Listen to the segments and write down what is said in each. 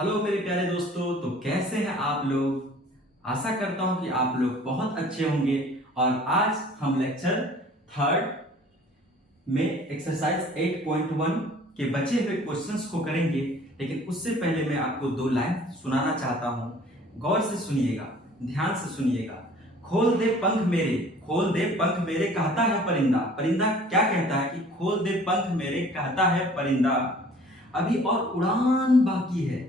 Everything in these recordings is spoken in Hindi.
हेलो मेरे प्यारे दोस्तों, तो कैसे हैं आप लोग। आशा करता हूं कि आप लोग बहुत अच्छे होंगे। और आज हम लेक्चर थर्ड में एक्सरसाइज 8.1 के बचे हुए क्वेश्चंस को करेंगे। लेकिन उससे पहले मैं आपको दो लाइन सुनाना चाहता हूं। गौर से सुनिएगा, ध्यान से सुनिएगा। खोल दे पंख मेरे, खोल दे पंख मेरे कहता है परिंदा। परिंदा क्या कहता है कि खोल दे पंख मेरे कहता है परिंदा, अभी और उड़ान बाकी है।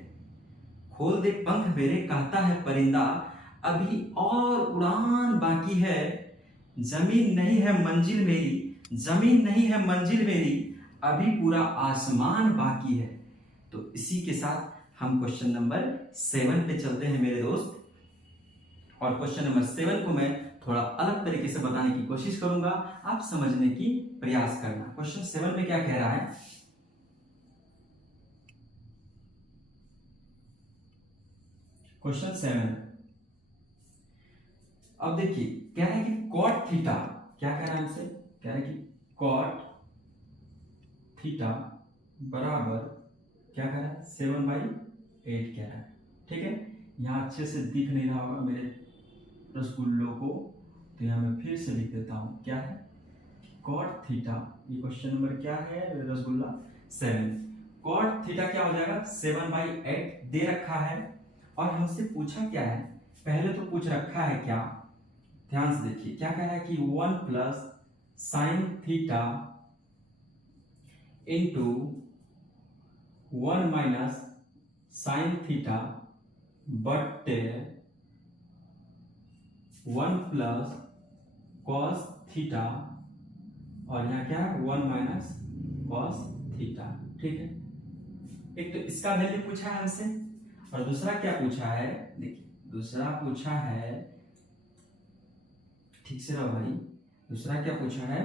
खोल दे पंख मेरे कहता है परिंदा, अभी और उड़ान बाकी है। जमीन नहीं है मंजिल मेरी, जमीन नहीं है मंजिल मेरी, अभी पूरा आसमान बाकी है। तो इसी के साथ हम क्वेश्चन नंबर 7 पे चलते हैं मेरे दोस्त। और क्वेश्चन नंबर 7 को मैं थोड़ा अलग तरीके से बताने की कोशिश करूंगा, आप समझने की प्रयास करना। क्वेश्चन 7 में क्या कह रहा है। क्वेश्चन 7, अब देखिए कह रहा है कि कॉट थीटा, क्या कह रहा है हमसे, कह रहा है कि कॉट थीटा बराबर क्या कह रहा है 7/8 कह रहा है। ठीक है, यहाँ अच्छे से दिख नहीं रहा होगा मेरे रसगुल्लों को, तो यहाँ मैं फिर से लिख देता हूँ। क्या है कॉट थीटा, ये क्वेश्चन नंबर क्या है रसगुल्ला 7। कॉट थीटा क्या हो जाएगा 7/8 दे रखा है। और हमसे पूछा क्या है, पहले तो पूछ रखा है क्या, ध्यान से देखिए क्या कह रहा है कि 1 plus sine theta into 1 minus sine theta बट्टे 1 प्लस कॉस थीटा, और यहाँ क्या है 1 माइनस कॉस थीटा। ठीक है, एक तो इसका वैल्यू पूछा है हमसे, और दूसरा क्या पूछा है, देखिए दूसरा पूछा है, ठीक से रहो भाई, दूसरा क्या पूछा है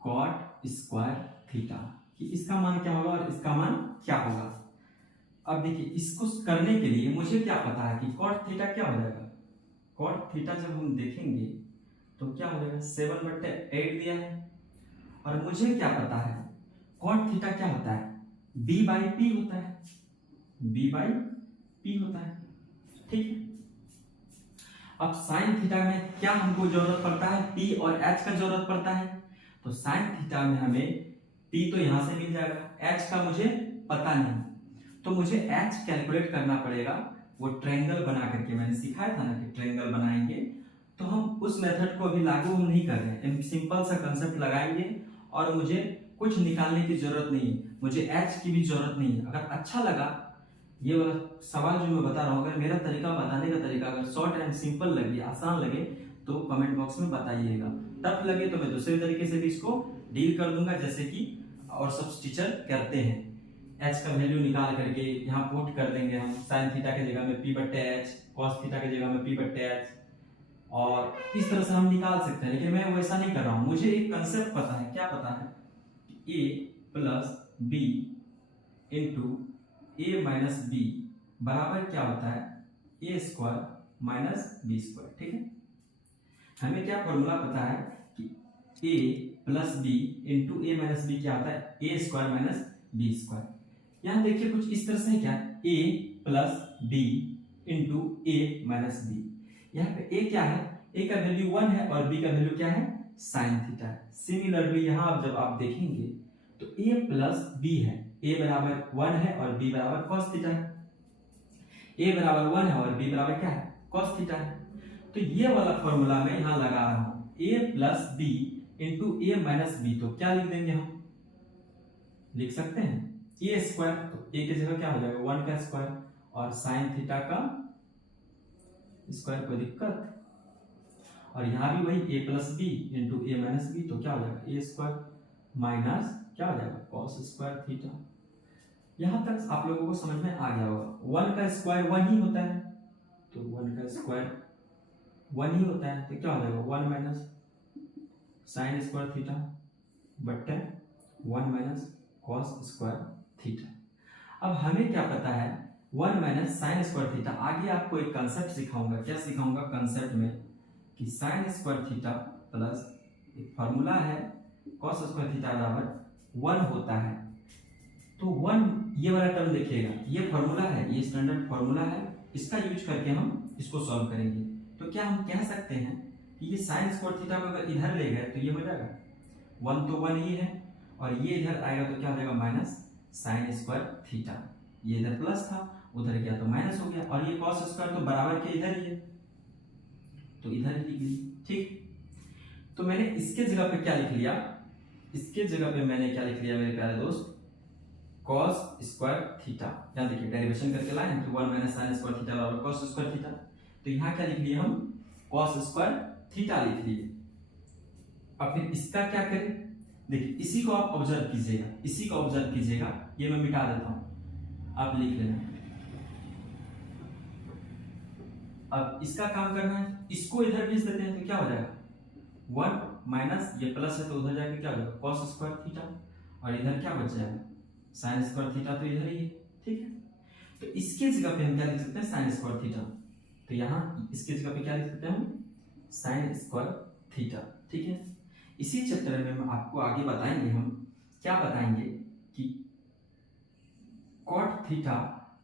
कॉट स्क्वायर थीटा, कि इसका मान क्या होगा और इसका मान क्या होगा। अब देखिए इसको करने के लिए मुझे क्या पता है कि कॉट थीटा क्या हो जाएगा। कॉट थीटा जब हम देखेंगे तो क्या हो जाएगा 7/8 दिया है। और मुझे क्या पता है कॉट थीटा क्या होता है, b/p होता है, b/p होता है। ठीक है, अब साइन थीटा में क्या हमको जरूरत पड़ता है, p और h का जरूरत पड़ता है। तो साइन थीटा में हमें p तो यहां से मिल जाएगा, h का मुझे पता नहीं, तो मुझे h कैलकुलेट करना पड़ेगा। वो ट्रायंगल बना करके मैंने सिखाया था ना कि ट्रायंगल बनाएंगे, तो हम उस मेथड को अभी लागू हम नहीं कर रहे हैं, सिंपल सा कंसेप्ट लगाएंगे। और मुझे कुछ निकालने की जरूरत नहीं है, मुझे h की भी जरूरत नहीं है। अगर अच्छा लगा ये वाला सवाल जो मैं बता रहा हूँ, अगर मेरा तरीका बताने का तरीका अगर शॉर्ट एंड सिंपल लगे, आसान लगे, तो कमेंट बॉक्स में बताइएगा। टफ लगे तो मैं दूसरे तरीके से भी इसको डील कर दूंगा, जैसे कि और सब टीचर करते हैं। h का वैल्यू निकाल करके यहाँ पुट कर देंगे हम, साइन थीटा की जगह में p/h, कॉस थीटा की जगह में p/h, और इस तरह से हम निकाल सकते हैं। लेकिन मैं वैसा नहीं कर रहा हूँ, मुझे एक कंसेप्ट पता है। क्या पता है, a plus b into a minus B बराबर क्या होता है a square minus B square. ठीक है, हमें क्या फॉर्मूला पता है कि a plus B into A minus B क्या होता है a square minus B square. यहाँ देखिए कुछ इस तरह से है क्या, a plus B into A minus B. यहाँ पे a क्या है, a का वैल्यू 1 है और b का वैल्यू क्या है साइन थीटा है। सिमिलरली यहाँ जब आप देखेंगे तो a प्लस b है, a बराबर 1 है और b बराबर cos थीटा है। a बराबर 1 है और b बराबर क्या है cos थीटा है। तो ये वाला फॉर्मूला मैं यहाँ लगा रहा हूँ, a plus B into A minus B. तो क्या लिख देंगे हम, लिख सकते हैं a स्क्वायर, तो a की जगह क्या हो जाएगा 1 का स्क्वायर, और साइन थीटा का स्क्वायर, कोई दिक्कत। और यहाँ भी वही a plus B into A minus B, तो क्या हो जाएगा a स्क्वायर माइनस क्या हो जाएगा cos स्क्वायर थीटा। यहां तक आप लोगों को समझ में आ गया होगा। 1 का स्क्वायर 1 ही होता है, तो 1 का स्क्वायर 1 ही होता है, तो क्या हो जाएगा 1 माइनस साइन स्क्वायर थीटा बट्टे 1 माइनस cos स्क्वायर थीटा। अब हमें क्या पता है 1 माइनस साइन स्क्वायर थीटा। आगे आपको एक कंसेप्ट सिखाऊंगा, क्या सिखाऊंगा कंसेप्ट में, कि साइन स्क्वायर थीटा प्लस एक फॉर्मूला है cos स्क्वायर थीटा बराबर 1 होता है। तो 1 ये वाला टर्म देखिएगा, ये फॉर्मूला है, ये स्टैंडर्ड फॉर्मूला है, इसका यूज करके हम इसको सॉल्व करेंगे। तो क्या हम कह सकते हैं कि ये साइन स्क्वायर थीटा को अगर इधर ले गए तो ये हो जाएगा 1 तो 1 ही है, और ये इधर आएगा तो क्या हो जाएगा माइनस साइन स्क्वायर थीटा। ये इधर प्लस था, उधर गया तो माइनस हो गया, और ये कॉस स्क्वायर तो बराबर के इधर ही है, तो इधर ही लिख ली। ठीक, तो मैंने इसके जगह पे क्या लिख लिया, इसके जगह पे मैंने क्या लिख लिया मेरे प्यारे दोस्त, cos स्क्वायर थीटा। यहाँ देखिए डेरिवेशन करके लाए तो 1 माइनस साइन स्क्वायर थीटा बराबर cos स्क्वायर थीटा। तो यहाँ क्या लिख लिए हम, cos स्क्वायर थीटा लिख लिए। अब फिर इसका क्या करें, देखिए इसी को आप ऑब्जर्व कीजिएगा, इसी को ऑब्जर्व कीजिएगा, ये मैं मिटा देता हूं, आप लिख लेना। अब इसका काम करना है, इसको इधर भेज देते हैं तो क्या हो जाएगा 1 माइनस ये प्लस है तो उधर जाके क्या हो जाएगा cos स्क्वायर थीटा, और इधर क्या बच जाएगा साइन स्क्वायर थीटा, तो इधर ही है। ठीक है, तो इसके जगह पे हम क्या लिख सकते हैं साइन स्क्वायर थीटा, तो यहाँ इसके जगह पे क्या लिख सकते हैं हम साइन स्क्वायर थीटा। ठीक है, इसी चैप्टर में हम आपको आगे बताएंगे, हम क्या बताएंगे कि कॉट थीटा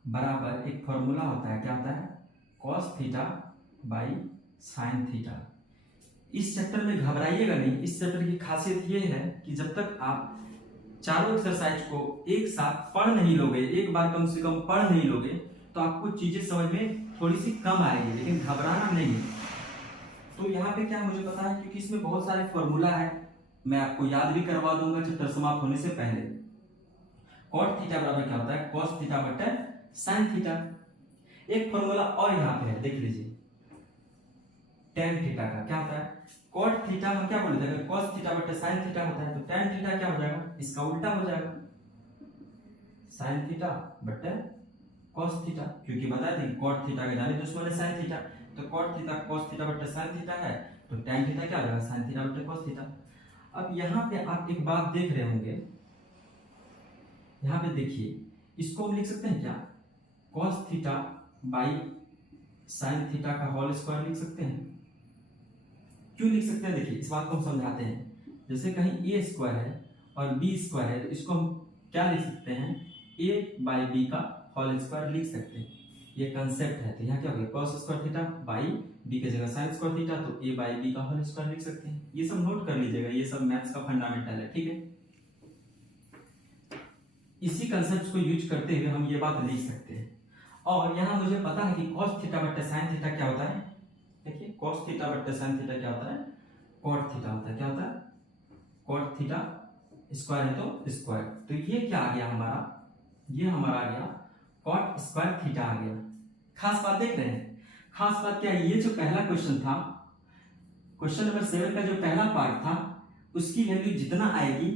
बराबर एक फॉर्मूला होता है, क्या होता है cos theta by sine theta. इस चैप्टर में घबराइएगा नहीं, इस चैप्टर की खासियत ये है कि जब तक आप चारों एक्सरसाइज को एक साथ पढ़ नहीं लोगे, एक बार कम से कम पढ़ नहीं लोगे, तो आपको चीजें समझ में थोड़ी सी कम आएगी, लेकिन घबराना नहीं है। तो यहाँ पे क्या मुझे पता है, क्योंकि इसमें बहुत सारे फॉर्मूला है, मैं आपको याद भी करवा दूंगा चैप्टर समाप्त होने से पहले। कॉट थीटा बराबर क्या होता है cos थीटा बटे साइन थीटा। एक फॉर्मूला और यहाँ पे है, देख लीजिए, tan थीटा का क्या होता है, cot थीटा हम क्या बोलते हैं, cos थीटा बटे sin थीटा होता है, तो tan थीटा क्या हो जाएगा, इसका उल्टा हो जाएगा sin थीटा बटे cos थीटा, क्योंकि बता दें cot थीटा के जाने दुश्मन है sin थीटा, तो cot थीटा cos थीटा बटे sin थीटा है, तो tan थीटा क्या हो जाएगा sin थीटा बटे cos थीटा। अब यहाँ पे आप एक बात देख रहे होंगे, यहाँ पे देखिए, इसको हम लिख सकते हैं क्या cos theta by sin theta का होल स्क्वायर लिख सकते हैं। क्यों लिख सकते हैं, देखिए इस बात को हम समझाते हैं। जैसे कहीं a स्क्वायर है और b स्क्वायर है, तो इसको हम क्या लिख सकते हैं a बाई बी का होल स्क्वायर लिख सकते हैं, ये कंसेप्ट है। तो यहाँ क्या हो गया cos square theta by b की जगह sin स्क्वायर थीटा, तो a बाई बी का होल स्क्वायर लिख सकते हैं। ये सब नोट कर लीजिएगा, ये सब मैथ्स का फंडामेंटल है। ठीक है, इसी कंसेप्ट को यूज करते हुए हम ये बात लिख सकते हैं। और यहाँ मुझे पता है कि cos थीटा बटे sin थीटा क्या होता है, देखिए cos थीटा बटे sin थीटा क्या होता है cot थीटा होता है, क्या होता है cot थीटा स्क्वायर है तो स्क्वायर, तो ये क्या आ गया हमारा, ये हमारा आ गया cot स्क्वायर थीटा आ गया। खास बात देख रहे हैं, खास बात क्या है, ये जो पहला क्वेश्चन था, क्वेश्चन नंबर 7 का जो पहला पार्ट था, उसकी वैल्यू जितना आएगी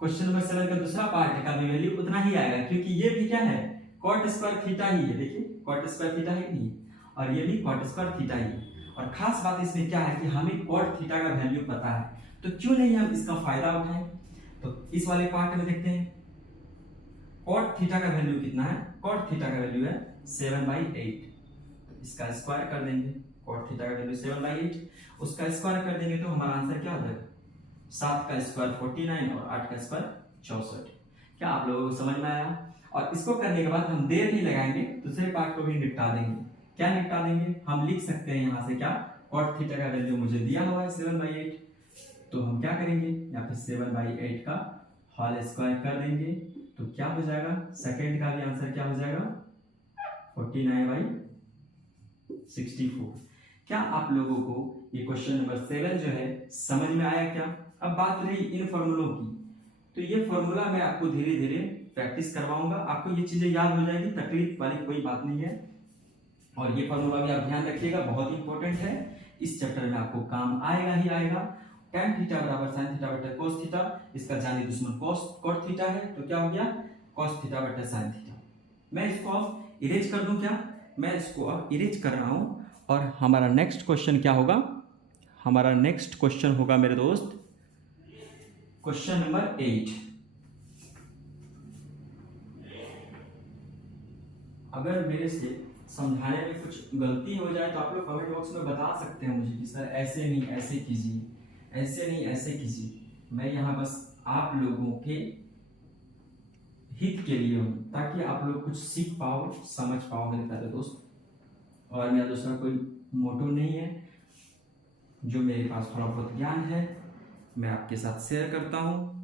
क्वेश्चन नंबर 7 का दूसरा पार्ट का भी वैल्यू उतना ही आएगा, क्योंकि ये भी क्या है cot स्क्वायर थीटा ही है। देखिए cot स्क्वायर थीटा है नहीं, और ये भी cot स्क्वायर थीटा ही है। और खास बात इसमें क्या है कि हमें cot थीटा का वैल्यू पता है, तो क्यों नहीं हम इसका फायदा उठाएं। तो इस वाले पार्ट में देखते हैं cot थीटा का वैल्यू कितना है, cot थीटा का वैल्यू है 7/8, तो इसका स्क्वायर कर देंगे, cot थीटा का वैल्यू 7/8, उसका स्क्वायर कर देंगे तो हमारा आंसर क्या हो जाएगा 7 का स्क्वायर 49 और 8 का स्क्वायर 64। क्या आप लोगों को समझ में आया। और इसको करने के बाद हम देर नहीं लगाएंगे, दूसरे पार्ट को भी निपटा देंगे। क्या निपटा देंगे, हम लिख सकते हैं यहाँ से क्या cot थीटा का वैल्यू मुझे दिया हुआ है 7/8, तो हम क्या करेंगे यहाँ पे 7/8 का होल स्क्वायर कर देंगे, तो क्या हो जाएगा सेकंड का भी आंसर क्या हो जाएगा 49/64। क्या आप लोगों को ये क्वेश्चन नंबर 7 जो है समझ में आया क्या। अब बात रही इन फॉर्मूलों की, तो ये फॉर्मूला मैं आपको धीरे धीरे प्रैक्टिस करवाऊंगा, आपको ये चीजें याद हो जाएगी, तकलीफ वाली कोई बात नहीं है। और ये फॉर्मूला भी आप ध्यान रखिएगा, बहुत इंपॉर्टेंट है, इस चैप्टर में आपको काम आएगा ही आएगा। tan थीटा बराबर sin थीटा बटे cos थीटा, इसका जानी दुश्मन cot थीटा है, तो क्या हो गया cos थीटा बटे sin थीटा। मैं इसको अब इरेज कर दूं क्या, मैं इसको अब इरेज कर रहा हूं। और हमारा नेक्स्ट क्वेश्चन क्या होगा, हमारा नेक्स्ट क्वेश्चन होगा मेरे दोस्त क्वेश्चन नंबर 8। अगर मेरे से समझाने में कुछ गलती हो जाए तो आप लोग कमेंट बॉक्स में बता सकते हैं मुझे कि सर ऐसे नहीं ऐसे कीजिए, ऐसे नहीं ऐसे कीजिए। मैं यहाँ बस आप लोगों के हित के लिए हो, ताकि आप लोग कुछ सीख पाओ, समझ पाओ मेरे प्यारे दोस्त। और मेरा दूसरा कोई मोटो नहीं है, जो मेरे पास थोड़ा बहुत ज्ञान है मैं आपके साथ शेयर करता हूँ।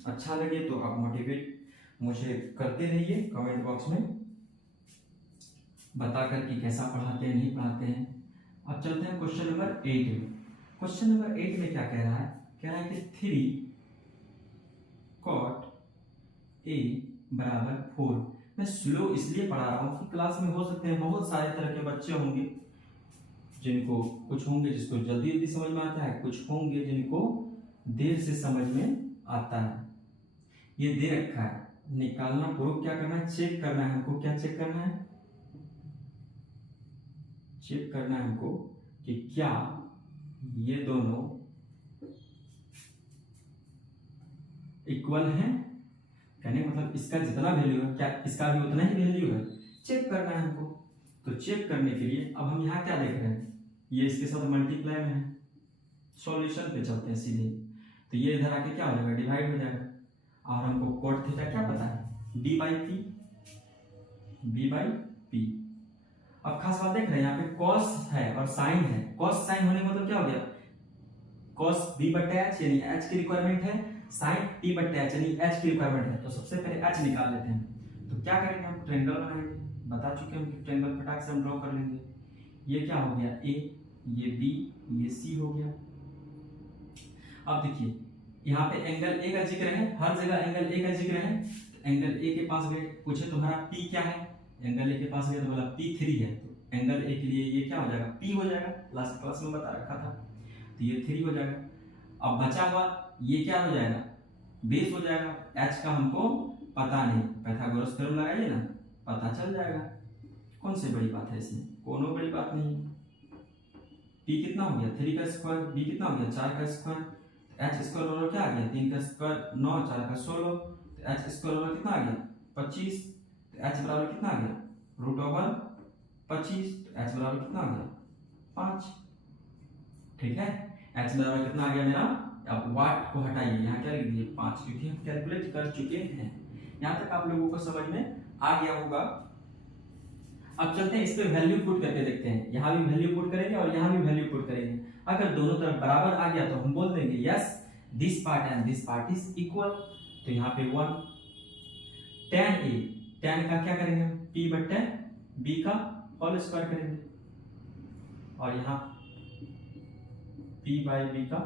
अच्छा लगे तो आप मोटिवेट मुझे करते रहिए कमेंट बॉक्स में बता कर कि कैसा पढ़ाते हैं, नहीं पढ़ाते हैं। अब चलते हैं क्वेश्चन नंबर 8 में। क्वेश्चन नंबर 8 में क्या कह रहा है? कह रहा है कि 3 cot a बराबर 4। मैं स्लो इसलिए पढ़ा रहा हूँ कि क्लास में हो सकते हैं बहुत सारे तरह के बच्चे होंगे, जिनको कुछ होंगे जिसको जल्दी जल्दी समझ में आता है, कुछ होंगे जिनको देर से समझ में आता है। ये दे रखा है, निकालना प्रूफ क्या करना है, चेक करना है हमको। क्या चेक करना है? चेक करना है हमको कि क्या ये दोनों इक्वल हैं। कहने मतलब इसका जितना वैल्यू है क्या इसका भी उतना ही वैल्यू है, चेक करना है हमको। तो चेक करने के लिए अब हम यहाँ क्या देख रहे हैं, ये इसके साथ मल्टीप्लाई में है। सॉल्यूशन पे चलते हैं सीधे, तो ये इधर आके क्या हो जाएगा, डिवाइड हो जाएगा। और हमको cot थीटा क्या पता है, b बाई पी। अब खास बात देख रहे हैं, यहाँ पे cos है और sin है। cos sin होने का मतलब क्या हो गया, cos b बटे h यानी h की रिक्वायरमेंट है, sin t बटे h यानी h की रिक्वायरमेंट है। तो सबसे पहले h निकाल लेते हैं। तो क्या करेंगे, हम ट्रायंगल बनाएंगे। बता चुके हैं कि ट्रायंगल फटाक से हम ड्रॉ कर लेंगे। ये क्या हो गया, a, ये b, ये c हो गया। अब देखिए यहाँ पे एंगल ए का जिक्र है, हर जगह एंगल ए का जिक्र है। तो एंगल ए के पास गए, पूछे तुम्हारा पी क्या है, एंगल ए के पास गए तो बोला P3 है। तो एंगल ए के लिए ये क्या हो जाएगा, P हो जाएगा। लास्ट क्लास में बता रखा था, तो ये 3 हो जाएगा। अब बचा हुआ ये क्या हो जाएगा, बेस हो जाएगा। h का हमको पता नहीं, पाइथागोरस थ्योरम लगाइए ना, पता चल जाएगा। कौन सी बड़ी बात है इसमें, कोनो बड़ी बात नहीं है। p कितना हो गया, 3 का स्क्वायर, b कितना हो गया, 4 का स्क्वायर। h स्क्वायर वाला क्या आ गया, 3 का स्क्वायर 9, 4 का 16। तो h स्क्वायर वाला कितना आ गया, 25। तो h बराबर कितना आ गया, रूट ओवर 25। तो h बराबर कितना आ गया, 5। ठीक है, h बराबर कितना आ गया मेरा। अब वाट को हटाइए, यहाँ क्या लिख दिए 5, क्योंकि हम कैलकुलेट कर चुके हैं। यहाँ तक आप लोगों को समझ में आ गया होगा। अब चलते हैं इस पे वैल्यू पुट करके देखते हैं। यहाँ भी वैल्यू पुट करेंगे और यहाँ भी वैल्यू पुट करेंगे। अगर दोनों तरफ बराबर आ गया तो हम बोल देंगे yes this part and this part is equal. तो यहाँ पे 1 tan a, tan का क्या करेंगे, p बट्टे b का होल स्क्वायर करेंगे। और यहाँ p बाई b का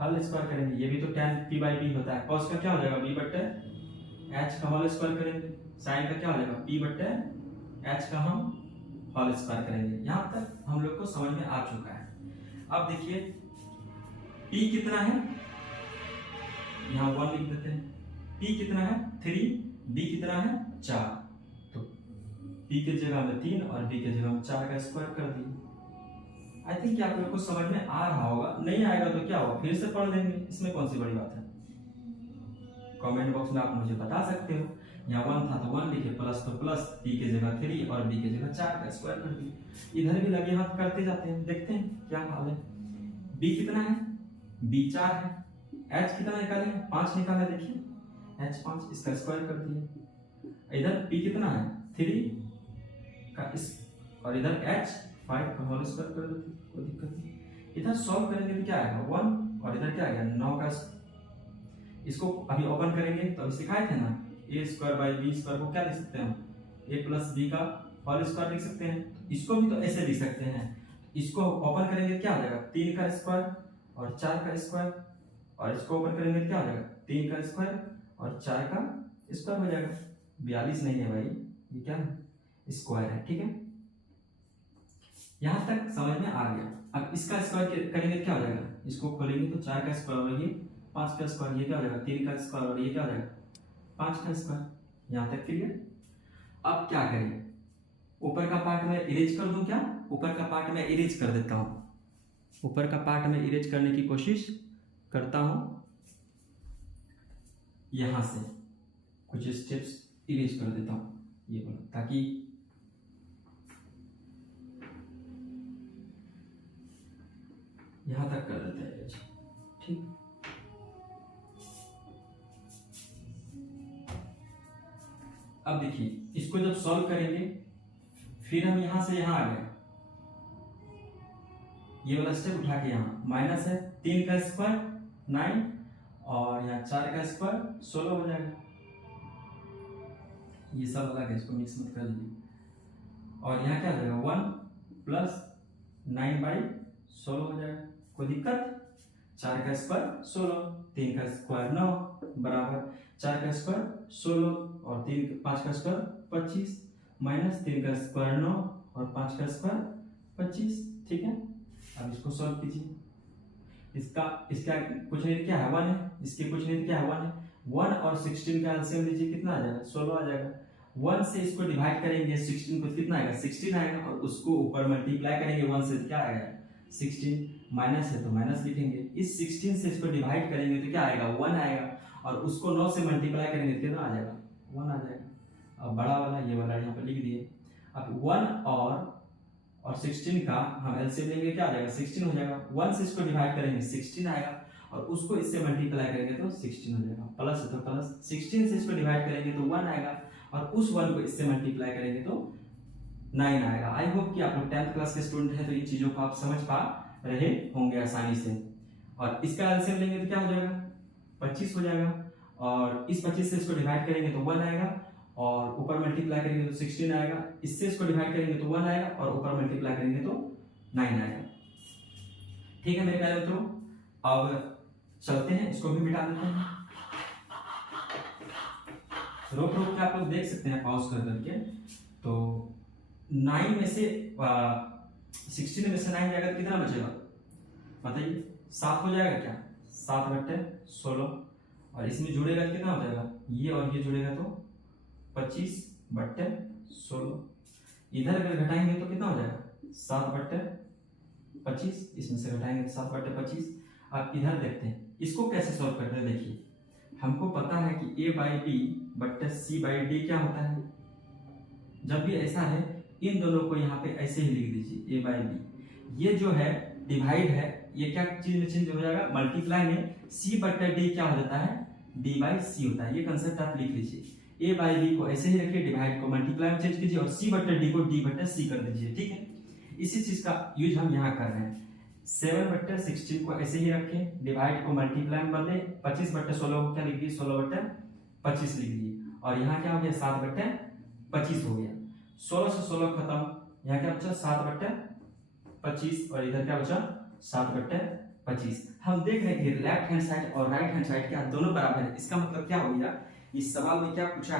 होल स्क्वायर करेंगे। ये भी तो tan p बाई b होता है। cos का क्या हो जाएगा, b बट्टे h का होल स्क्वायर करेंगे। sin का क्या हो जाएगा, p बट्टे h का हम होल स्क्वायर करेंगे। यहाँ तक हम लोग को समझ में आ चुका है। अब देखिए p कितना है, यहाँ 1 लिख देते हैं। p कितना है 3, b कितना है 4। तो p के जगह में 3 और b के जगह में 4 का स्क्वायर कर दिए। आई थिंक आप लोग को समझ में आ रहा होगा, नहीं आएगा तो क्या होगा, फिर से पढ़ लेंगे, इसमें कौन सी बड़ी बात है। कमेंट बॉक्स में आप मुझे बता सकते हो। यहाँ 1 था तो 1 लिखे, प्लस तो प्लस, p के जगह 3 और b के जगह 4 का स्क्वायर कर दिए। इधर भी लगे हाथ करते जाते हैं, देखते हैं क्या हाल है। b कितना है, b 4 है। h कितना निकाले, 5 निकाला, देखिए h 5, इसका स्क्वायर कर दिए। इधर p कितना है 3 का इस, और इधर h 5 का होल स्क्वायर कर देते, कोई दिक्कत नहीं। इधर सॉल्व करेंगे तो क्या आएगा 1, और इधर क्या आएगा 9 का। इसको अभी ओपन करेंगे तो अभी सिखाए थे ना, a square by b square को क्या लिख सकते हैं हम, a प्लस b का होल स्क्वायर लिख सकते हैं। इसको भी तो ऐसे लिख सकते हैं। इसको ओपन करेंगे क्या हो जाएगा, 3 का स्क्वायर और 4 का स्क्वायर। और इसको ओपन करेंगे क्या हो जाएगा, 3 का स्क्वायर और 4 का स्क्वायर हो जाएगा। 42 नहीं है भाई, ये क्या है, स्क्वायर है। ठीक है, यहाँ तक समझ में आ गया। अब इसका स्क्वायर करेंगे क्या हो जाएगा, इसको खोलेंगे तो 4 का स्क्वायर और ये 5 का स्क्वायर, ये क्या हो जाएगा 3 का स्क्वायर और ये क्या हो जाएगा 5 का स्क्वायर। यहाँ तक क्लियर। अब क्या करें, ऊपर का पार्ट में इरेज कर दूं क्या, ऊपर का पार्ट में इरेज कर देता हूँ। ऊपर का पार्ट में इरेज करने की कोशिश करता हूँ। यहां से कुछ स्टेप्स इरेज कर देता हूँ, ये बोलो, ताकि यहां तक कर देते हैं इरेज। ठीक, अब देखिए इसको जब सॉल्व करेंगे, फिर हम यहां से यहां आ गए, ये वाला स्टेप उठा के यहाँ माइनस है, 3 का स्क्वायर 9 और यहाँ 4 का स्क्वायर 16 हो जाएगा। ये सब अलग है, इसको मिक्स मत कर लीजिए। और यहाँ क्या हो जाएगा 1 प्लस 9/16 हो जाएगा। कोई दिक्कत? 4 का स्क्वायर 16, 3 का स्क्वायर 9 बराबर 4 का स्क्वायर 16 और 5 का स्क्वायर 25 माइनस 3 का स्क्वायर 9 और 5 का स्क्वायर 25। ठीक है, अब इसको सॉल्व कीजिए। इसका कुछ नहीं क्या है 1 है, इसके कुछ नहीं क्या है 1 है। 1 और 16 का एलसीएम लीजिए, कितना आ जाएगा 16 आ जाएगा। 1 से इसको डिवाइड करेंगे 16 को, कितना आएगा 16 आएगा, और उसको ऊपर मल्टीप्लाई करेंगे 1 से, क्या आएगा 16, माइनस है तो माइनस लिखेंगे। इस 16 से इसको डिवाइड करेंगे तो क्या आएगा 1 आएगा, और उसको 9 से मल्टीप्लाई करेंगे तो कितना आ जाएगा 1 आ जाएगा। अब बड़ा वाला ये वाला यहाँ पर लिख दिए। अब 1 और 16 का हम एलसीएम लेंगे, क्या आ जाएगा 16 हो जाएगा। 1 से इसको डिवाइड करेंगे 16 आएगा, और उसको इससे मल्टीप्लाई करेंगे तो 16 हो जाएगा। प्लस है तो प्लस, 16 से इसको डिवाइड करेंगे तो 1 आएगा, और उस 1 को इससे मल्टीप्लाई करेंगे तो 9 आएगा। आई होप कि आप लोग 10th क्लास के स्टूडेंट हैं तो इन चीजों को आप समझ पा रहे होंगे आसानी से। और इसका एलसीएम लेंगे तो क्या हो जाएगा 25 हो जाएगा, और इस 25 से इसको डिवाइड करेंगे तो 1 आएगा, और ऊपर मल्टीप्लाई करेंगे तो 16 आएगा। इससे इसको डिवाइड करेंगे तो 1 आएगा, और ऊपर मल्टीप्लाई करेंगे तो 9 आएगा। ठीक है मेरे प्यारे मित्रों, अब चलते हैं, इसको भी मिटा देते हैं। रोक के आप लोग देख सकते हैं पॉज कर करके। तो 9 में से 16 में से 9 जाएगा तो कितना बचेगा बताइए, 7 हो जाएगा क्या, 7/16, और इसमें जुड़ेगा तो कितना हो जाएगा, ये और ये जुड़ेगा तो 25/16। इधर अगर घटाएंगे तो कितना हो जाएगा 7/25, इसमें से घटाएंगे तो 7/25। अब इधर देखते हैं इसको कैसे सॉल्व करते हैं। देखिए हमको पता है कि a/b/c/d क्या होता है। जब भी ऐसा है इन दोनों को यहाँ पे ऐसे ही लिख दीजिए a/b। ये जो है डिवाइड है, ये क्या चीज में चेंज हो जाएगा, मल्टीप्लाई में c/d क्या हो जाता है d/c होता है। ये कंसेप्ट आप लिख लीजिए। a/b को ऐसे ही रखिए, डिवाइड को मल्टीप्लाई में चेंज कीजिए, और c/d को d/c कर दीजिए। ठीक है, इसी चीज का यूज हम यहाँ कर रहे हैं। 7/16 को ऐसे ही रखें, डिवाइड को मल्टीप्लाई में बदले, 25/16 को क्या लिख दिए 16/25 लिख दिए, और यहाँ क्या हो गया 7/25 हो गया। 16 से 16 खत्म, यहाँ क्या बचा 7/25, और इधर क्या बचा 7/25। हम देख रहे हैं कि लेफ्ट हैंड साइड और राइट हैंड साइड क्या दोनों बराबर है। इसका मतलब क्या हो गया, इस सवाल में क्या पूछा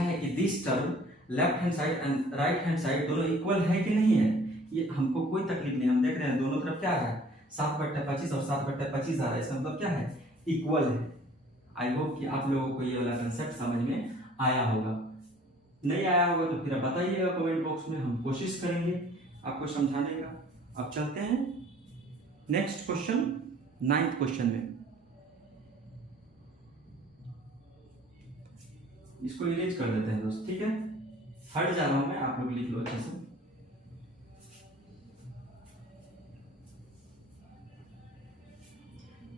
है कि this term left hand side and right hand side दोनों इक्वल है कि नहीं है। ये हमको कोई तकलीफ नहीं, हम देख रहे हैं दोनों तरफ क्या आ रहा है 7/25 और 7/25 आ रहा है, इसका मतलब क्या है इक्वल है। आई होप कि आप लोगों को ये वाला कंसेप्ट समझ में आया होगा। नहीं आया होगा तो फिर आप बताइएगा कमेंट बॉक्स में, हम कोशिश करेंगे आपको समझाने का। अब चलते हैं नेक्स्ट क्वेश्चन, 9th क्वेश्चन में। इसको इरेज कर देते हैं दोस्त, ठीक है, हट जा रहा हूं मैं, आप लोग लिख लो अच्छे से।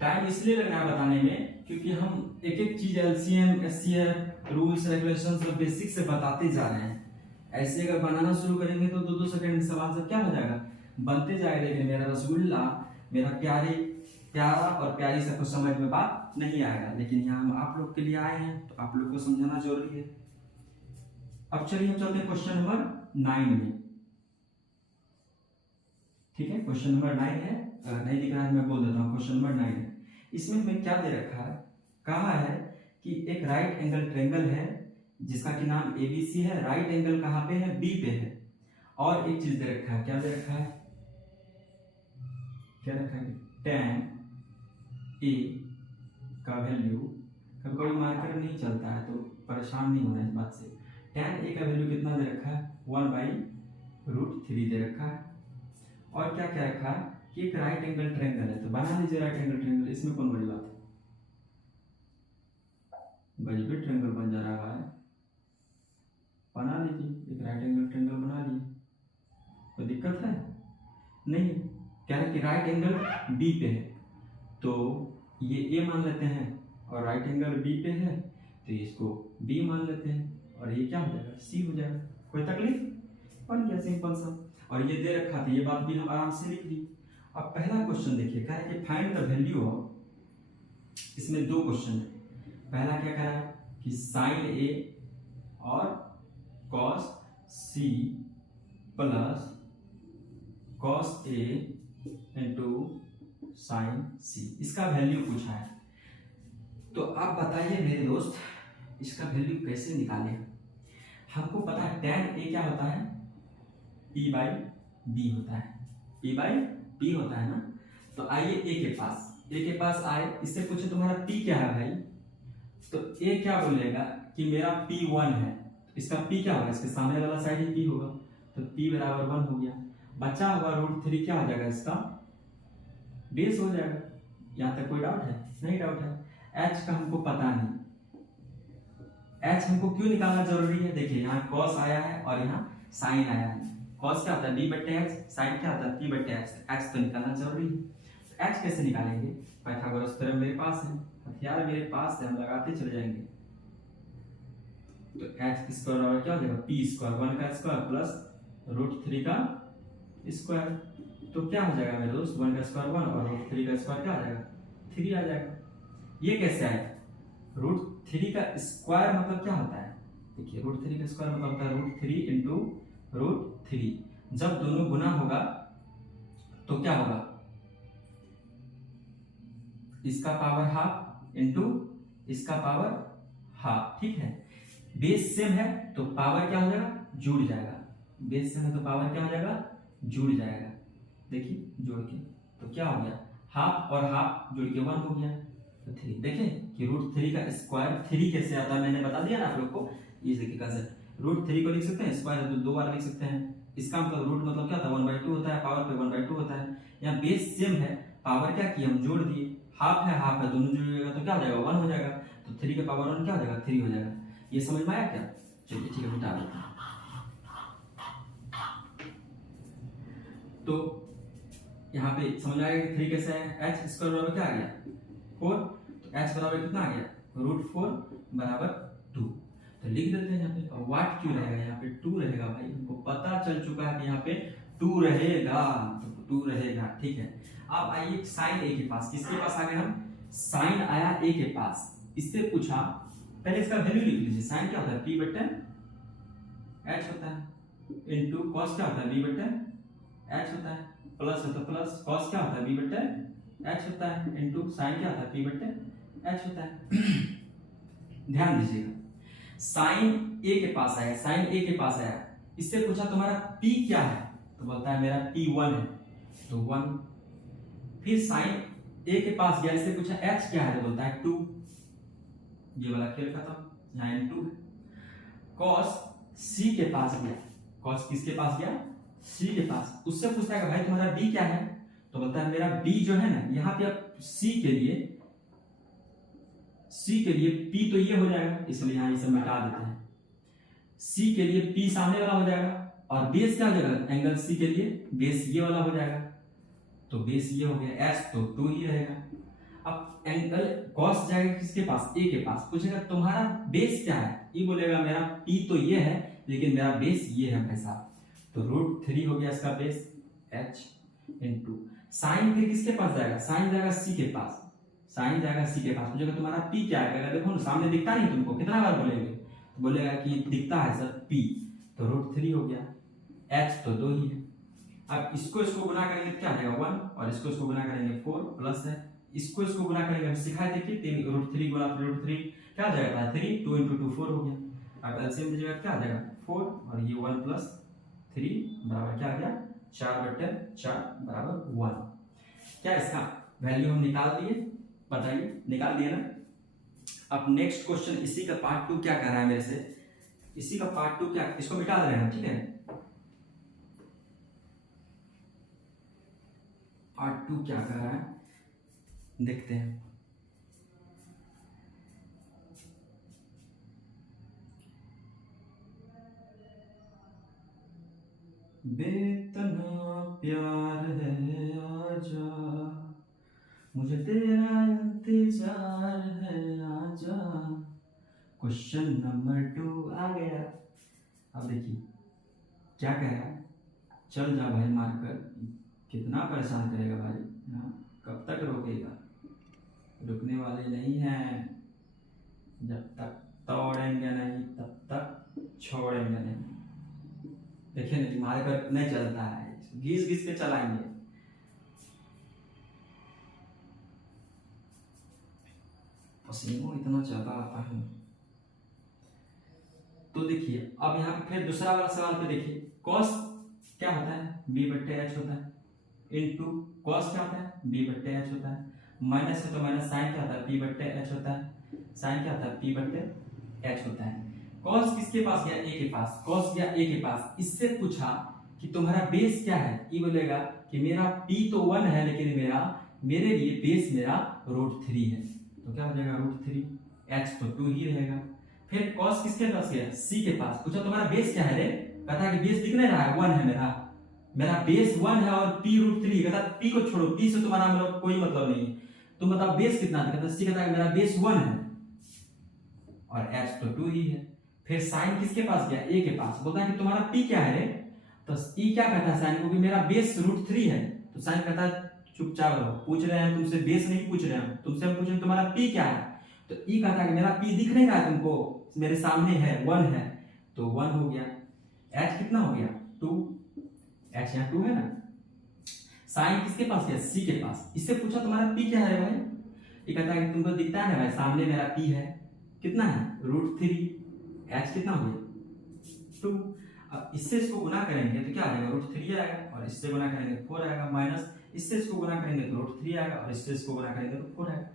टाइम इसलिए लग रहा है बताने में क्योंकि हम एक एक चीज एलसीएम एचसीएफ रूल्स रेगुलेशंस और बेसिक से बताते जा रहे हैं। ऐसे अगर बनाना शुरू करेंगे तो 2-2 सेकंड में सवाल सब क्या हो जाएगा, बनते जाएगा। लेकिन मेरा रसगुल्ला, मेरा प्यारा और प्यारी सबको समझ में बात नहीं आएगा। लेकिन यहाँ हम आप लोग के लिए आए हैं तो आप लोग को समझाना जरूरी है। अब चलिए हम चलते हैं क्वेश्चन नंबर 9 में। ठीक है, क्वेश्चन नंबर 9 है, नहीं दिख रहा है मैं बोल देता हूँ, क्वेश्चन नंबर 9 है। इसमें हमें क्या दे रखा है, कहा है कि एक राइट एंगल ट्रायंगल है जिसका कि नाम ABC है। राइट एंगल कहाँ पे है, B पे है। और एक चीज दे रखा है, क्या दे रखा है, क्या रखा है, tan A का वैल्यू, कभी कोई मार्कर नहीं चलता है तो परेशान नहीं होना इस बात से। tan A का वैल्यू कितना दे रखा है 1/√3 दे रखा है। और क्या क्या रखा है कि एक राइट एंगल ट्रायंगल है, तो बना लीजिए राइट एंगल ट्रायंगल। इसमें कौन बड़ी बात है, गजब ट्रायंगल बन जा रहा है, बना लीजिए, एक राइट एंगल ट्रायंगल बना लिए, कोई दिक्कत है नहीं। क्या है कि राइट एंगल B पे है तो ये A मान लेते हैं, और राइट एंगल B पे है तो तो इसको बी मान लेते हैं और ये क्या हो जाएगा सी हो जाएगा। कोई तकलीफ, बन गया सिंपल सा। और ये दे रखा था, ये बात भी हम आराम से लिख ली। अब पहला क्वेश्चन देखिए, कह रहा है कि फाइंड द वैल्यू ऑफ, इसमें दो क्वेश्चन है। पहला क्या कह रहा है कि साइन ए और cos C plus cos A into sine सी, इसका वैल्यू पूछा है। तो आप बताइए मेरे दोस्त, इसका वैल्यू कैसे निकालें। हमको पता है tan ए क्या होता है, p बाई बी होता है, p बाई बी होता है ना। तो आइए ए के पास आए, इससे पूछे तुम्हारा p क्या है भाई, तो ए क्या बोलेगा कि मेरा p1 है, तो इसका p क्या होगा, इसके सामने वाला साइड ही p होगा, तो p बराबर 1 हो गया। बचा हुआ √3 क्या हो जाएगा, इसका बेस हो जाएगा। यहाँ तक कोई डाउट है? नहीं डाउट है। h का हमको पता नहीं, h हमको क्यों निकालना जरूरी है, देखिए यहाँ cos आया है और यहाँ sin आया है। cos क्या होता है b/x, sin क्या होता है p/x, h तो निकालना जरूरी है। तो h कैसे निकालेंगे, पाइथागोरस थ्योरम मेरे पास है, हथियार मेरे पास है, हम लगाते चले जाएंगे। तो h स्क्वायर और क्या हो जाएगा p स्क्वायर, 1 का स्क्वायर प्लस √3 का स्क्वायर, तो क्या हो जाएगा मेरे दोस्त, 1 का स्क्वायर 1 और √3 का स्क्वायर क्या आ जाएगा 3 आ जाएगा। ये कैसे आएगा, √3 का स्क्वायर मतलब क्या होता है, देखिए √3 का स्क्वायर मतलब होता है √3 इंटू √3। जब दोनों गुना होगा तो क्या होगा, इसका पावर हाफ इंटू इसका पावर हाफ, ठीक है। बेस सेम है तो पावर क्या हो जाएगा, जुड़ जाएगा। बेस सेम है तो पावर क्या हो जाएगा, जुड़ जाएगा। देखिए जोड़ के तो क्या हो गया, हाफ और हाफ जुड़ के 1 हो गया, तो 3। देखें कि √3 का स्क्वायर 3 कैसे आता है, मैंने बता दिया ना आप लोग को। ये देखिए कंसेप्ट, √3 को लिख सकते हैं, स्क्वायर है तो 2 बार लिख सकते हैं। इसका मतलब रूट मतलब क्या होता है 1/2 होता है, पावर पे 1/2 होता है। यहाँ बेस सेम है, पावर क्या किया हम जोड़ दिए, हाफ है दोनों जुड़ेगा तो क्या हो जाएगा 1 हो जाएगा, तो 3 के पावर 1 क्या हो जाएगा 3 हो जाएगा। ये समझ में आया क्या, चलिए ठीक है मिटा देते हैं। तो यहाँ पे समझ में आएगा कि 3 कैसे है, h स्क्वायर बराबर क्या आ गया 4, तो h बराबर कितना आ गया √4 बराबर 2। तो लिख देते हैं यहाँ पे, और वाट क्यों रहेगा यहाँ पे 2 रहेगा भाई, हमको पता चल चुका है कि यहाँ पे 2 रहेगा, तो 2 रहेगा, ठीक है। अब आइए साइन ए के पास, किसके पास आ गए हम, साइन आया ए के पास, इससे पूछा, पहले इसका वैल्यू लिख लीजिए। साइन क्या होता है p/h होता है, इंटू कॉस क्या होता है b/h होता है, प्लस है तो प्लस, कॉस क्या होता है b/h होता है, इंटू साइन क्या होता है p/h होता है। ध्यान दीजिएगा, साइन ए के पास आया, साइन ए के पास आया, इससे पूछा तुम्हारा p क्या है, तो बोलता है मेरा p1 है, तो 1। फिर साइन ए के पास गया, इससे पूछा h क्या है, तो बोलता है 2। ये वाला खेल खत्म, यहाँ n2 है। कॉस c के पास गया, कॉस किसके पास गया, c के पास, उससे पूछता है कि भाई तुम्हारा b क्या है, तो बोलता है मेरा b जो है ना, यहाँ पे आप c के लिए p तो ये हो जाएगा, इसलिए यहाँ इसे मिटा देते हैं। c के लिए p सामने वाला हो जाएगा, और बेस क्या हो जाएगा, एंगल c के लिए बेस ये वाला हो जाएगा, तो बेस ये हो गया, h तो 2 ही रहेगा। अब एंगल कॉस जाएगा किसके पास, a के पास, पूछेगा तुम्हारा बेस क्या है, ये बोलेगा मेरा p तो ये है लेकिन मेरा बेस ये है भाई साहब, तो √3 हो गया इसका बेस h, इंटू साइन फिर किसके पास जाएगा, साइन जाएगा c के पास, साइन जाएगा c के पास, पूछेगा तुम्हारा p क्या है, अगर देखो ना सामने दिखता नहीं तुमको, कितना बार बोलेंगे, तो बोलेगा कि दिखता है सर p, तो √3 हो गया, h तो 2 ही है। अब इसको गुना करेंगे तो क्या आ जाएगा 1, और इसको गुना करेंगे 4 प्लस है, इसको गुना करेंगे, हम सिखाए थे कि √3 गुना √3 क्या आ जाएगा 3, 2 × 2 4 हो गया। अब एलसीएम दीजिएगा क्या आ जाएगा 4, और ये 1 + 3 बराबर क्या आ गया 4/4 बराबर 1। क्या इसका वैल्यू हम निकाल दिए, बताइए निकाल दिए ना। अब नेक्स्ट क्वेश्चन, इसी का पार्ट 2 क्या कर रहा है मेरे से, इसी का पार्ट 2 क्या, इसको मिटा दे रहे हैं, ठीक है। पार्ट 2 क्या कर रहा है देखते हैं। बेतना प्यार है आजा, मुझे तेरा इंतजार है आजा। क्वेश्चन नंबर 2 आ गया। अब देखिए क्या कह रहा है, चल जा भाई मारकर, कितना परेशान करेगा भाई, हाँ कब तक रोकेगा, रुकने वाले नहीं हैं, जब तक तोड़ेंगे नहीं तब तक छोड़ेंगे नहीं। देखिए नहीं मारकर नहीं चलता है, घिस घिस के चलाएंगे। पसीना इतना ज्यादा आता है। तो देखिए अब यहाँ पे फिर दूसरा वाला सवाल पे देखिए, कॉस क्या होता है, b बट्टे एच होता है, इनटू कॉस क्या होता है, b बट्टे एच होता है, माइनस है तो माइनस साइन क्या होता है, p बट्टे एच होता है, साइन क्या होता है, p बट्टे एच होता है। कॉस किसके पास गया, a के पास, कॉस गया a के पास, इससे पूछा कि तुम्हारा बेस क्या है, ये बोलेगा कि मेरा p तो 1 है लेकिन मेरे लिए बेस मेरा √3 है, तो क्या हो जाएगा √3, h तो 2 ही रहेगा। फिर cos किसके पास गया, c के पास, पूछा तुम्हारा बेस क्या है रे, कहता है कि बेस दिख नहीं रहा है, 1 है मेरा बेस 1 है और p √3, कहता है p को छोड़ो, p से तुम्हारा मेरा कोई मतलब नहीं है, तुम बताओ बेस कितना है, कहता है c कहता है मेरा बेस 1 है और h तो 2 ही है। फिर sin किसके पास गया, a के पास, बोलता है कि तुम्हारा p क्या है रे, तो e क्या कहता है sin को कि मेरा बेस √3 है, तो sin कहता है चुपचाप रहो, पूछ रहे हैं तुमसे, बेस नहीं पूछ रहे हैं तुमसे, हम पूछ रहे हैं तुम्हारा p क्या है, तो e कहता है कि मेरा p दिख नहीं रहा है तुमको, मेरे सामने है 1 है, तो 1 हो गया। h कितना हो गया 2, h यहाँ 2 है ना। sin किसके पास है, c के पास, इससे पूछा तुम्हारा p क्या है भाई, ये कहता है कि तुमको दिखता है ना भाई सामने मेरा p है, कितना है √3, h कितना हो गया 2। अब इससे इसको गुना करेंगे तो क्या आ जाएगा √3 आएगा, और इससे गुना करेंगे 4 आएगा, माइनस इससे इसको गुना करेंगे तो √3 आएगा, और इससे इसको गुना करेंगे तो 4 आएगा।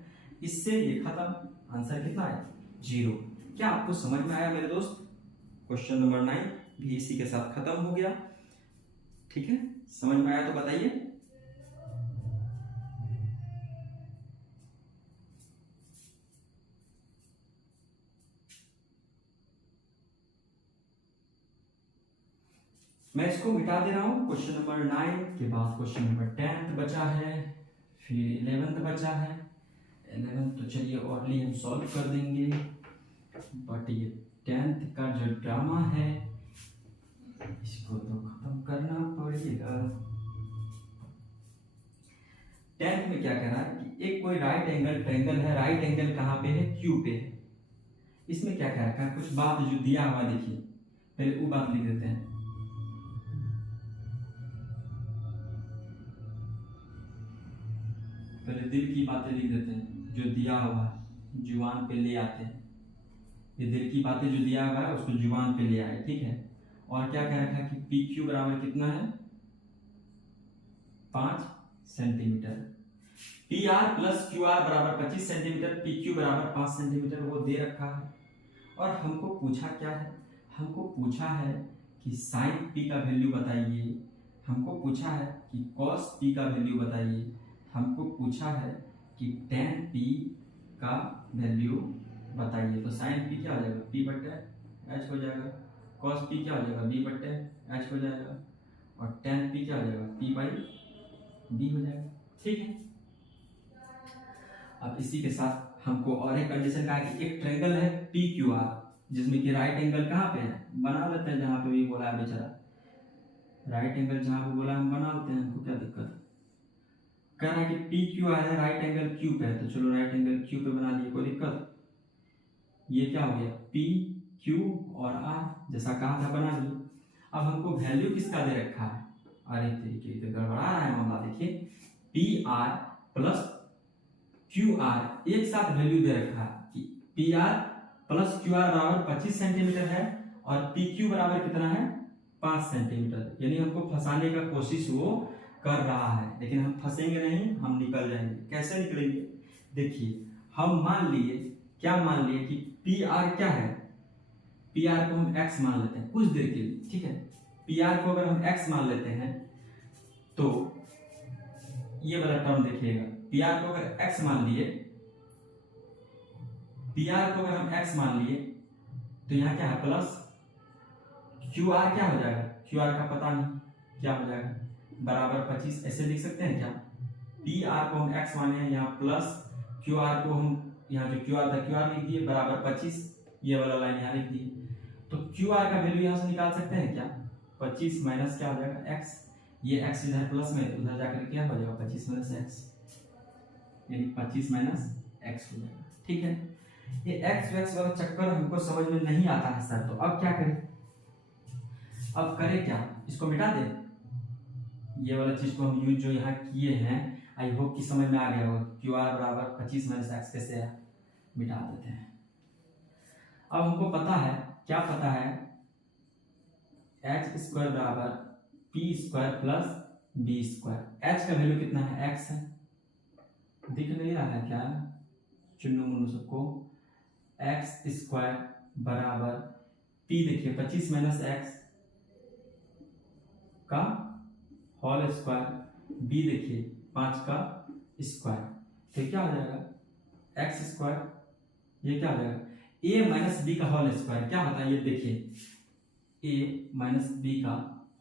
इससे ये खत्म, आंसर कितना है 0। क्या आपको समझ में आया मेरे दोस्त, क्वेश्चन नंबर 9 भी इसी के साथ खत्म हो गया। ठीक है, समझ में आया तो बताइए। मैं इसको मिटा दे रहा हूं, क्वेश्चन नंबर 9 के बाद क्वेश्चन नंबर 10 बचा है, फिर 11 बचा है। 11 तो चलिए ऑर्डरली हम सॉल्व कर देंगे, बट ये 10th का जो ड्रामा है इसको तो खत्म करना पड़ेगा। 10th में क्या कह रहा है कि एक कोई राइट एंगल ट्रायंगल है, राइट एंगल कहाँ पे है, क्यू पे है। इसमें क्या कह रखा है, कुछ बात जो दिया हुआ देखिए, पहले वो बात लिख देते हैं। पहले दिल की बातें लिख देते हैं, जो दिया हुआ है जुबान पे ले आते हैं, ये दिल की बातें जो दिया हुआ है उसको जुबान पे ले आए, ठीक है। और क्या कह रखा है कि पी क्यू बराबर कितना है 5 centimetre, P R plus Q R बराबर 25 सेंटीमीटर, पी क्यू बराबर 5 सेंटीमीटर वो दे रखा है। और हमको पूछा क्या है, हमको पूछा है कि साइन पी का वैल्यू बताइए, हमको पूछा है कि कॉस पी का वैल्यू बताइए, हमको पूछा है कि टेन पी का वैल्यू बताइए। तो साइन पी क्या हो जाएगा, पी बट्टे एच हो जाएगा, कॉस पी क्या हो जाएगा, बी बट्टे एच हो जाएगा, और टेन पी क्या हो जाएगा, पी बाई बी हो जाएगा। ठीक है, अब इसी के साथ हमको और एक कंडीशन कहा कि एक ट्रायंगल है पी क्यू आर, जिसमें कि राइट एंगल कहाँ पे है, बना लेते हैं जहाँ पे भी बोला है बेचारा, राइट एंगल जहाँ पे बोला हम बना लेते हैं, हमको क्या दिक्कत है। कह रहा है कि पी क्यू आर है, राइट एंगल क्यू पे है, तो चलो राइट एंगल क्यू पे बना लिए, कोई दिक्कत। ये क्या हो गया पी क्यू और आर, जैसा कहा था बना लिए। अब हमको वैल्यू किसका दे रखा है, अरे तरीके तो गड़बड़ा रहा है मामला, देखिए P R plus Q R एक साथ वैल्यू दे रखा है कि P R plus Q R बराबर 25 सेंटीमीटर है और पी क्यू बराबर कितना है 5 सेंटीमीटर, यानी हमको फंसाने का कोशिश वो कर रहा है, लेकिन हम फंसेंगे नहीं, हम निकल जाएंगे। कैसे निकलेंगे, देखिए हम मान लिए, क्या मान लिए कि पी आर क्या है, पी आर को हम x मान लेते हैं कुछ देर के लिए, ठीक है। पी आर को अगर हम x मान लेते हैं तो ये वाला टर्म देखिएगा, पी आर को अगर x मान लिए, पी आर को अगर हम x मान लिए तो यहाँ क्या है प्लस क्यू आर क्या हो जाएगा, क्यू आर का पता नहीं क्या हो जाएगा, बराबर 25 ऐसे लिख सकते हैं क्या, पी आर को हम x माने हैं, यहाँ प्लस क्यू आर को हम यहाँ जो क्यू आर था क्यू आर लिख दिए बराबर 25, ये वाला लाइन यहाँ लिख दी। तो क्यू आर का वैल्यू यहाँ से निकाल सकते हैं क्या? 25 माइनस क्या हो जाएगा x, ये x इधर प्लस में उधर जाकर क्या हो जाएगा 25 माइनस x, यानी 25 माइनस x हो जाएगा। ठीक है, ये x वैक्स वाला चक्कर हमको समझ में नहीं आता है सर, तो अब क्या करें? अब करें क्या, इसको मिटा दें। ये वाला चीज को हम यूज जो यहाँ किए हैं, आई होप कि समझ में आ गया होगा। क्यू आर बराबर 25 माइनस एक्स कैसे है, मिटा देते हैं। अब हमको पता है, क्या पता है, एक्स स्क्वायर बराबर P square plus B square. H का वैल्यू कितना है, एक्स है, दिख नहीं रहा है क्या चुन्नू मुन्नू सबको? एक्स स्क्वायर बराबर पी, देखिए 25 माइनस एक्स का होल स्क्वायर, बी देखिए 5 का स्क्वायर, तो क्या हो जाएगा एक्स स्क्वायर, ये क्या हो जाएगा ए माइनस बी का होल स्क्वायर। क्या होता है ये देखिए, ए माइनस बी का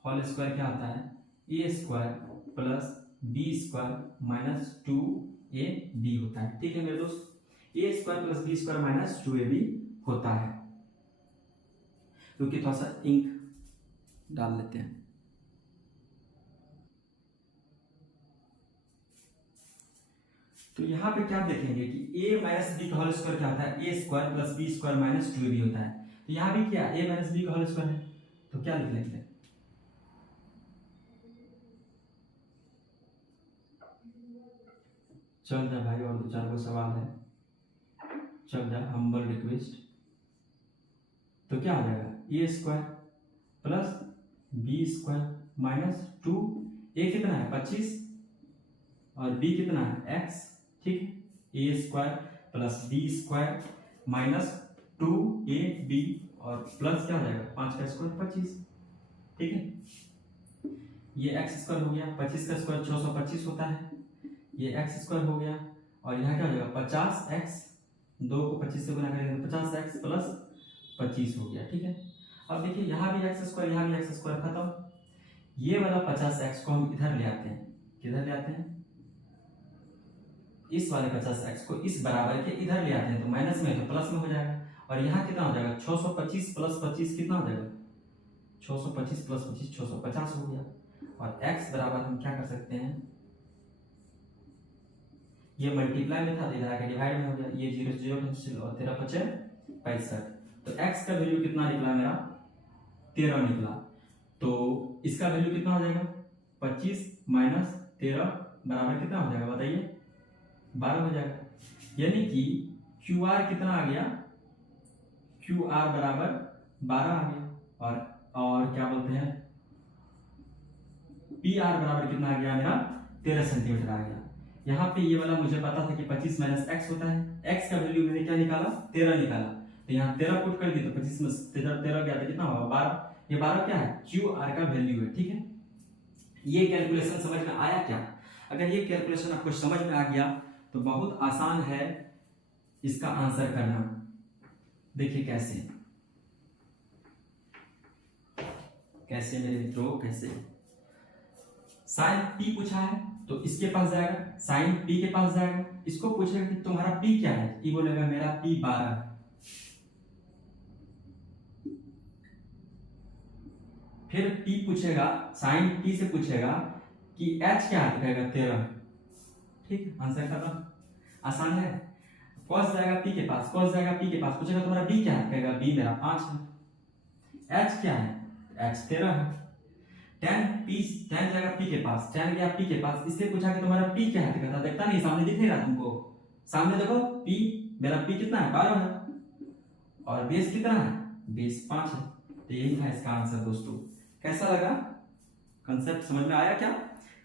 होल स्क्वायर क्या होता है, A square plus B square minus 2ab होता है। ठीक है मेरे दोस्त, A square plus B square minus 2ab होता है। क्योंकि थोड़ा सा इंक डाल लेते हैं। तो यहाँ पे क्या देखेंगे कि a माइनस बी का होल स्क्वायर क्या होता है, A square plus B square minus 2ab होता है। तो यहाँ भी क्या a माइनस बी का होल स्क्वायर है, तो क्या लिख लेंगे, चल जा भाई, और 2-4 को सवाल है, चल जा, हम्बल रिक्वेस्ट। तो क्या हो जाएगा A square plus B square minus 2, A कितना है 25 और बी कितना है x। ठीक है, A square plus B square minus 2ab और प्लस क्या हो जाएगा 5 का स्क्वायर 25। ठीक है, ये x स्क्वायर हो गया, 25 का स्क्वायर 625 होता है, ये x स्क्वायर हो गया, और यहाँ क्या हो जाएगा 50x, 2 को 25 से गुना करेंगे तो 50x प्लस 25 हो गया। ठीक है, अब देखिए यहाँ भी x स्क्वायर, यहाँ भी x स्क्वायर खत्म, ये वाला 50x को हम इधर ले आते हैं, किधर ले आते हैं, इस वाले 50x को इस बराबर के इधर ले आते हैं, तो माइनस में तो प्लस में हो जाएगा, और यहाँ कितना हो जाएगा 625 प्लस 25 कितना हो जाएगा 625 प्लस 25 650 हो गया। और x बराबर हम क्या कर सकते हैं, ये मल्टीप्लाई में था, इधर आके डिवाइड में हो गया, ये 0 0 कैंसिल और 13 5 65। तो x का वैल्यू कितना निकला मेरा 13 निकला। तो इसका वैल्यू कितना हो जाएगा 25 माइनस 13 बराबर कितना हो जाएगा बताइए 12 हो जाएगा। यानी कि क्यू आर कितना आ गया, क्यू आर बराबर 12 आ गया, और क्या बोलते हैं पी आर बराबर कितना आ गया मेरा 13 सेंटीमीटर आ गया। यहाँ पे ये वाला मुझे पता था कि 25 माइनस एक्स होता है, एक्स का वैल्यू मैंने क्या निकाला 13 निकाला, तो यहाँ 13 पुट कर दी तो 25 में 13 गया तो कितना होगा 12। ये 12 क्या है क्यू आर का वैल्यू है। ठीक है, ये कैलकुलेशन समझ में आया क्या? अगर ये कैलकुलेशन आपको समझ में आ गया तो बहुत आसान है इसका आंसर करना। देखिए कैसे कैसे मेरे मित्रों, कैसे साइन पी पूछा है तो इसके पास जाएगा, साइन पी के पास जाएगा, इसको पूछेगा कि तुम्हारा पी क्या है, ये बोलेगा मेरा पी 12 है। फिर पी पूछेगा, साइन पी से पूछेगा कि एच क्या है, कहेगा 13। ठीक, आंसर खत्म, आसान है। कॉस जाएगा पी के पास, कॉस जाएगा पी के पास, पूछेगा तुम्हारा बी क्या है, कहेगा बी मेरा 5 है। एच क्या है, एच 13 है। tan जाएगा पी के पास, tan गया पी के पास, इससे पूछा कि तुम्हारा पी क्या है, तो कहता देखता नहीं सामने दिख नहीं रहा तुमको, सामने देखो पी, मेरा पी कितना है 12 है, और बेस कितना है बेस 5 है। तो यही था इसका आंसर दोस्तों। कैसा लगा, कंसेप्ट समझ में आया क्या?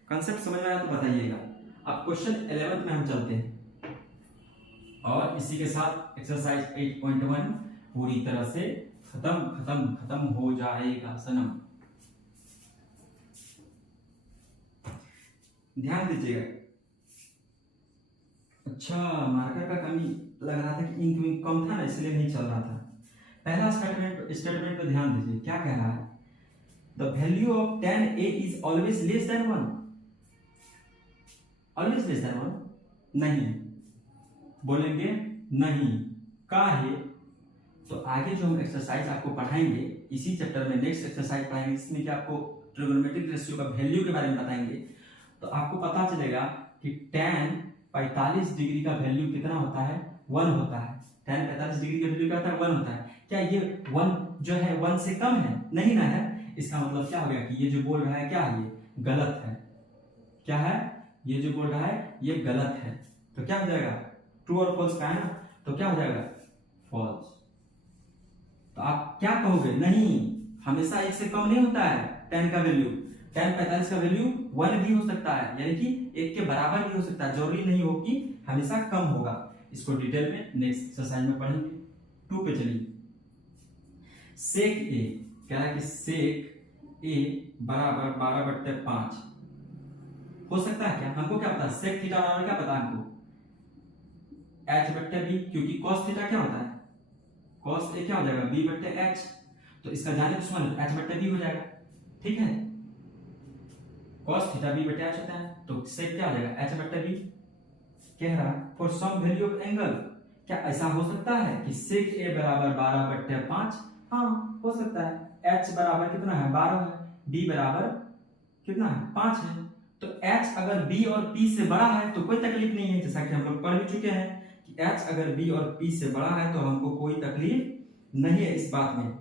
कंसेप्ट समझ में आया तो बताइएगा। अब क्वेश्चन 11 में हम चलते हैं, और इसी के साथ एक्सरसाइज 8.1 पूरी तरह से खत्म हो जाएगा सनम। ध्यान दीजिएगा। अच्छा, मार्कर का कमी लग रहा था कि इंक विंक कम था ना, इसलिए नहीं चल रहा था। पहला स्टेटमेंट पे ध्यान दीजिए, क्या कह रहा है, the value of tan a is always less than 1। Always less than 1 नहीं बोलेंगे, नहीं काहे, तो आगे जो हम एक्सरसाइज आपको पढ़ाएंगे इसी चैप्टर में नेक्स्ट एक्सरसाइज पढ़ाएंगे, इसमें कि आपको ट्रिग्नोमेट्रिक रेशियो का वैल्यू के बारे में बताएंगे। तो आपको पता चलेगा कि tan 45 डिग्री का वैल्यू कितना होता है, 1 होता है। tan 45 डिग्री का वैल्यू क्या होता है, 1 होता है। क्या ये 1 जो है 1 से कम है, नहीं ना है। इसका मतलब क्या हो गया कि ये जो बोल रहा है क्या है, ये गलत है। क्या है, ये जो बोल रहा है ये गलत है। तो क्या हो जाएगा, ट्रू और फॉल्स का है ना, तो क्या हो जाएगा, फॉल्स। तो आप क्या कहोगे, नहीं हमेशा 1 से कम नहीं होता है tan का वैल्यू। tan 45 का वैल्यू 1 भी हो सकता है, यानी कि 1 के बराबर भी हो सकता है, जरूरी नहीं हो कि हमेशा कम होगा। इसको डिटेल में नेक्स्ट एक्सरसाइज में पढ़ेंगे। 2 पे चलिए। सेक ए कह रहा है कि सेक ए बराबर 12/5 हो सकता है क्या, हमको क्या पता, सेक थीटा बराबर क्या पता हमको, h/b, क्योंकि cos थीटा क्या होता है, cos ए क्या हो जाएगा, b/h। तो इसका जाने दुश्मन h/b हो जाएगा, ठीक है। cos थीटा b/h होता है, तो सेक क्या हो जाएगा, h/b। कह रहा है for some value of angle, क्या ऐसा हो सकता है कि सेक ए बराबर 12/5, हाँ हो सकता है। h बराबर कितना है, 12 है, b बराबर कितना है, 5 है। तो h अगर b और p से बड़ा है तो कोई तकलीफ नहीं है, जैसा कि हम लोग पढ़ भी चुके हैं कि h अगर b और p से बड़ा है तो हमको कोई तकलीफ नहीं है इस बात में,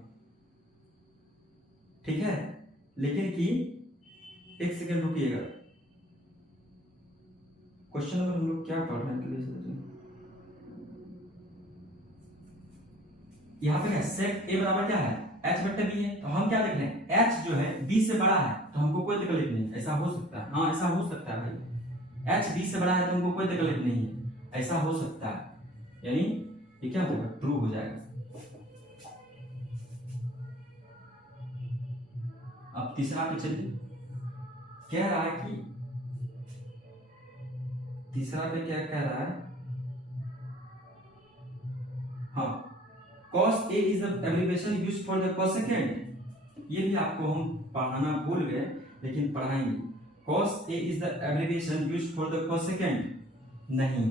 ठीक है। लेकिन कि 1 सेकंड रुकिएगा, क्वेश्चन नंबर हम लोग क्या पढ़ रहे हैं, यहाँ पे सेक ए बराबर क्या है, h/b है। तो हम क्या देख रहे हैं, h जो है b से बड़ा है तो हमको कोई तकलीफ नहीं, ऐसा हो सकता है, हाँ ऐसा हो सकता है भाई, h b से बड़ा है तो हमको कोई तकलीफ नहीं है, ऐसा हो सकता है, यानी ये क्या होगा, ट्रू हो जाएगा। अब तीसरा पे चलिए। कह रहा है कि तीसरा पे क्या कह रहा है, हाँ cos A is the abbreviation used for the cosecant। ये भी आपको हम पढ़ाना भूल गए लेकिन पढ़ाएंगे। cos A is the abbreviation used for the cosecant, नहीं,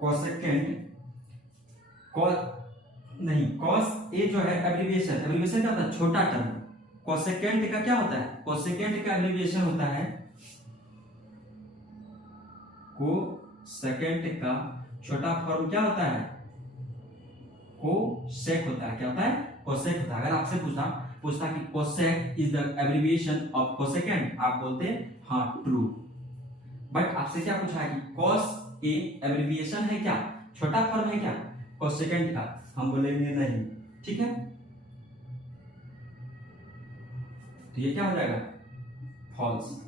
cosecant नहीं, cos A जो है एब्रिविएशन, एब्रिविएशन क्या होता है, छोटा टर्म। cosecant का क्या होता है, cosecant का एब्रिविएशन होता है, cosecant का छोटा फॉर्म क्या होता है, कोसेक होता है। क्या होता है, कोसेक होता है। अगर आपसे पूछता कि cosec is the abbreviation of cosecant, आप बोलते हाँ ट्रू। बट आपसे क्या पूछा है कि cos ए एब्रिविएशन है क्या, छोटा फॉर्म है क्या कोसेकेंट का, हम बोलेंगे नहीं, ठीक है। तो ये क्या हो जाएगा, फॉल्स,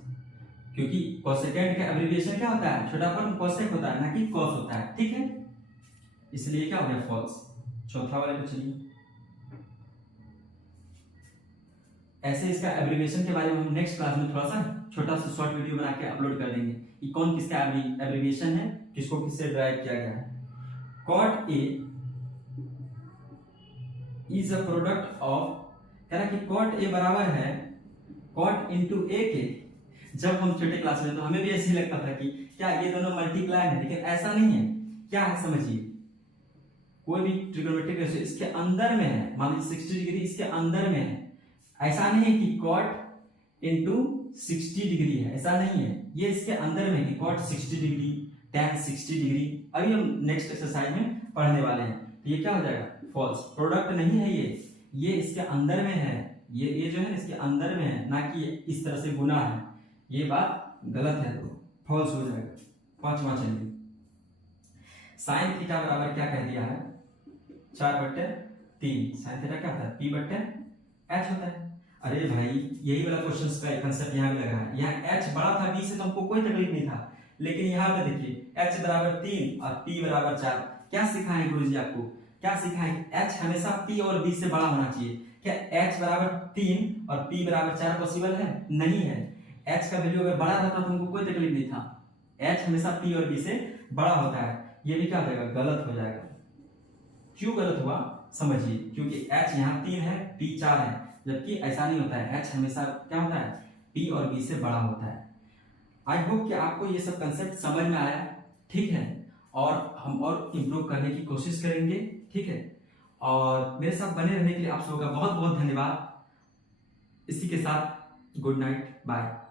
क्योंकि कोसेकेंट का एब्रिविएशन क्या होता है, छोटा फॉर्म कोसेक होता है, ना कि कॉस होता है, ठीक है। इसलिए क्या हो गया, फॉल्स। चौथा वाले पे चलिए। ऐसे इसका एब्रिविएशन के बारे में हम नेक्स्ट क्लास में थोड़ा सा छोटा सा शॉर्ट वीडियो बना के अपलोड कर देंगे कि कौन किसका एब्रिविएशन है, किसको किससे ड्राइव किया गया है। cot A is a product of, कह रहा कि cot A बराबर है cot इंटू A के। जब हम छोटे क्लास में तो हमें भी ऐसे ही लगता था कि क्या ये दोनों मल्टीप्लाई है, लेकिन ऐसा नहीं है। क्या है समझिए, कोई भी ट्रिग्नोमेट्रिक रेशियो इसके अंदर में है, मान लीजिए 60 डिग्री इसके अंदर में है, ऐसा नहीं है कि cot इंटू 60 डिग्री है, ऐसा नहीं है। ये इसके अंदर में है कि cot 60 डिग्री, tan 60 डिग्री, अभी हम नेक्स्ट एक्सरसाइज में पढ़ने वाले हैं। तो ये क्या हो जाएगा, फॉल्स। प्रोडक्ट नहीं है ये इसके अंदर में है, ये जो है इसके अंदर में है, ना कि इस तरह से गुना है, ये बात गलत है, तो फॉल्स हो जाएगा। पांचवा चलिए, साइन थीटा बराबर क्या कह दिया है, 4/3। साइन थीटा क्या होता है, p/h होता है। अरे भाई यही वाला क्वेश्चन का कंसेप्ट यहाँ भी लगा है, यहाँ h बड़ा था b से तो हमको कोई तकलीफ नहीं था, लेकिन यहाँ पे देखिए h बराबर 3 और p बराबर 4। क्या सिखाएं गुरुजी आपको, क्या सिखाएं, h हमेशा p और b से बड़ा होना चाहिए। क्या h बराबर 3 और p बराबर 4 पॉसिबल है, नहीं है। h का वैल्यू अगर बड़ा रहता तो हमको कोई तकलीफ नहीं था, h हमेशा p और b से बड़ा होता है। ये भी क्या हो जाएगा, गलत हो जाएगा। क्यों गलत हुआ समझिए, क्योंकि h यहाँ 3 है, p 4 है, जबकि ऐसा नहीं होता है, h हमेशा क्या होता है, p और b से बड़ा होता है। आई होप कि आपको ये सब कंसेप्ट समझ में आया, ठीक है। और हम और इम्प्रूव करने की कोशिश करेंगे, ठीक है। और मेरे साथ बने रहने के लिए आप सबका बहुत बहुत धन्यवाद। इसी के साथ गुड नाइट, बाय।